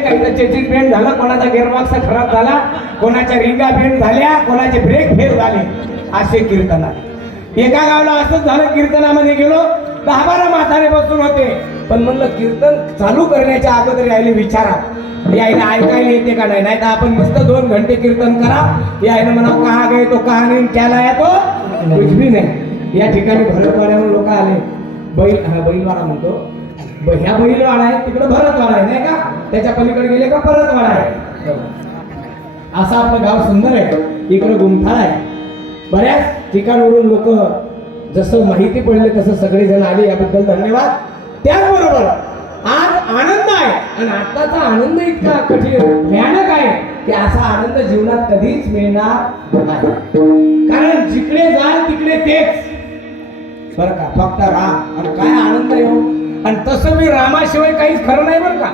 काहीचं चेचिन बेंड झालं कोणाचा गेअरबॉक्स खराब झाला कोणाच्या रिंगा बेंड झाल्या कोणाचे ब्रेक फेल झाले असे कीर्तनात एका गावला असंच झालं कीर्तनामध्ये गेलो दहा बारा म्हातारे बसून होते. पण म्हणलं कीर्तन चालू करण्याच्या अगोदर यायला विचारा. यायला ऐकायला येते का नाही? नाही तर आपण नुसतं दोन घंटे कीर्तन करा. यायला म्हणा कहा गे तो कहा नाही त्याला या तो? कुछ भी नाही. या ठिकाणी भरतवाड्याहून लोक आले. बैल हा बैलवाडा म्हणतो. ह्या बैलवाडा आहे तिकडे भरतवाडा आहे नाही का? त्याच्या पलीकडे गेले का परतवाडा आहे? हो. असं आपलं गाव सुंदर आहे. इकडे गुमठाळ आहे. बऱ्याच ठिकाणावरून लोक जसं माहिती पडले तसं सगळेजण आले. याबद्दल धन्यवाद. त्याचबरोबर आज आनंद आहे. आणि आताचा आनंद इतका कठीण भयानक आहे की असा आनंद जीवनात कधीच मिळणार नाही. कारण जिकडे जाल तिकडे तेच. बरं का? फक्त राम आणि काय आनंद येऊ तसं मी रामाशिवाय काहीच खरं नाही बरं का.